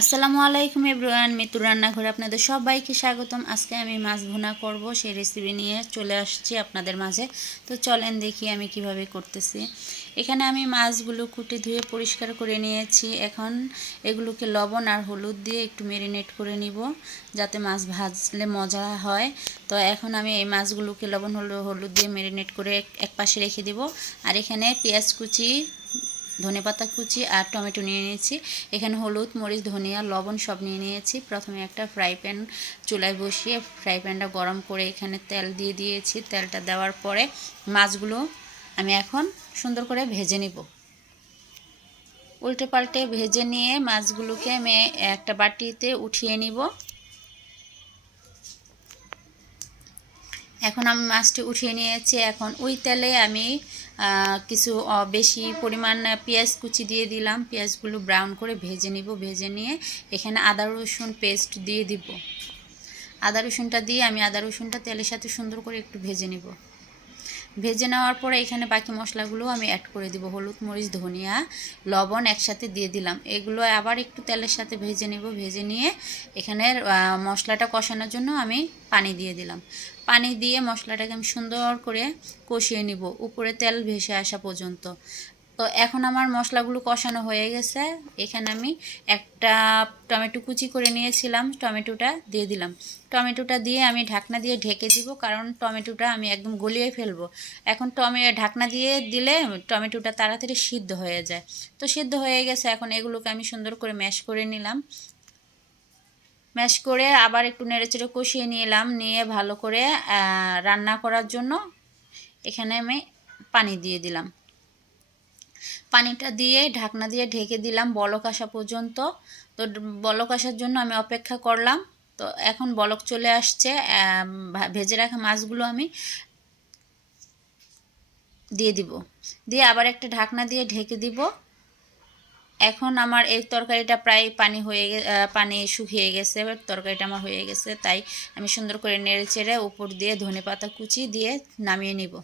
আসসালামু আলাইকুম এভরিওয়ান, মিতুর রান্নাঘরে আপনাদের সবাইকে স্বাগতম। আজকে আমি মাছ ভুনা করব, সেই রেসিপি নিয়ে চলে আসছি আপনাদের মাঝে। তো চলেন দেখি আমি কিভাবে করতেছি। এখানে আমি মাছগুলো কুটে ধুয়ে পরিষ্কার করে নিয়েছি। এখন এগুলোকে লবণ আর হলুদ দিয়ে একটু ম্যারিনেট করে নিব, যাতে মাছ ভাজলে মজা হয়। তো এখন আমি এই মাছগুলোকে লবণ হলুদ দিয়ে ম্যারিনেট করে এক পাশে রেখে দিব। আর এখানে পেঁয়াজ কুচি, ধনেপাতা কুচি আর টমেটো নিয়ে নিয়েছি। এখানে হলুদ, মরিচ, ধনিয়া, লবণ সব নিয়ে নিয়েছি। প্রথমে একটা ফ্রাই প্যান চুলায় বসিয়ে ফ্রাই প্যানটা গরম করে এখানে তেল দিয়ে দিয়েছি। তেলটা দেওয়ার পরে মাছগুলো আমি এখন সুন্দর করে ভেজে নিব। উল্টে পাল্টে ভেজে নিয়ে মাছগুলোকে আমি একটা বাটিতে উঠিয়ে নিব। এখন আমি মাছটি উঠিয়ে নিয়েছি। এখন ওই তেলে আমি কিছু বেশি পরিমাণ পেঁয়াজ কুচি দিয়ে দিলাম। পেঁয়াজগুলো ব্রাউন করে ভেজে নিব। ভেজে নিয়ে এখানে আদা রসুন পেস্ট দিয়ে দিব। আদা রসুনটা দিয়ে আমি আদা রসুনটা তেলের সাথে সুন্দর করে একটু ভেজে নিব। ভেজে নেওয়ার পরে এখানে বাকি মশলাগুলো আমি অ্যাড করে দিব। হলুদ, মরিচ, ধনিয়া, লবণ একসাথে দিয়ে দিলাম। এগুলো আবার একটু তেলের সাথে ভেজে নেব। ভেজে নিয়ে এখানে মশলাটা কষানোর জন্য আমি পানি দিয়ে দিলাম। পানি দিয়ে মশলাটাকে আমি সুন্দর করে কষিয়ে নিব উপরে তেল ভেসে আসা পর্যন্ত। তো এখন আমার মশলাগুলো কষানো হয়ে গেছে। এখানে আমি একটা টমেটো কুচি করে নিয়েছিলাম, টমেটোটা দিয়ে দিলাম। টমেটোটা দিয়ে আমি ঢাকনা দিয়ে ঢেকে দিব, কারণ টমেটোটা আমি একদম গলিয়ে ফেলবো। এখন ঢাকনা দিয়ে দিলে টমেটোটা তাড়াতাড়ি সিদ্ধ হয়ে যায়। তো সিদ্ধ হয়ে গেছে। এখন এগুলোকে আমি সুন্দর করে ম্যাশ করে নিলাম। ম্যাশ করে আবার একটু নেড়েচেড়ে কষিয়ে নিলাম। নিয়ে ভালো করে রান্না করার জন্য এখানে আমি পানি দিয়ে দিলাম। পানিটা দিয়ে ঢাকনা দিয়ে ঢেকে দিলাম বলক আসা পর্যন্ত। তো বলক আসার জন্য আমি অপেক্ষা করলাম। তো এখন বলক চলে আসছে। ভেজে রাখা মাছগুলো আমি দিয়ে দিব। দিয়ে আবার একটা ঢাকনা দিয়ে ঢেকে দিব। এখন আমার এই তরকারিটা প্রায় পানি শুকিয়ে গেছে। তরকারিটা আমার হয়ে গেছে, তাই আমি সুন্দর করে নেড়ে চেড়ে উপর দিয়ে ধনেপাতা কুচি দিয়ে নামিয়ে নিব।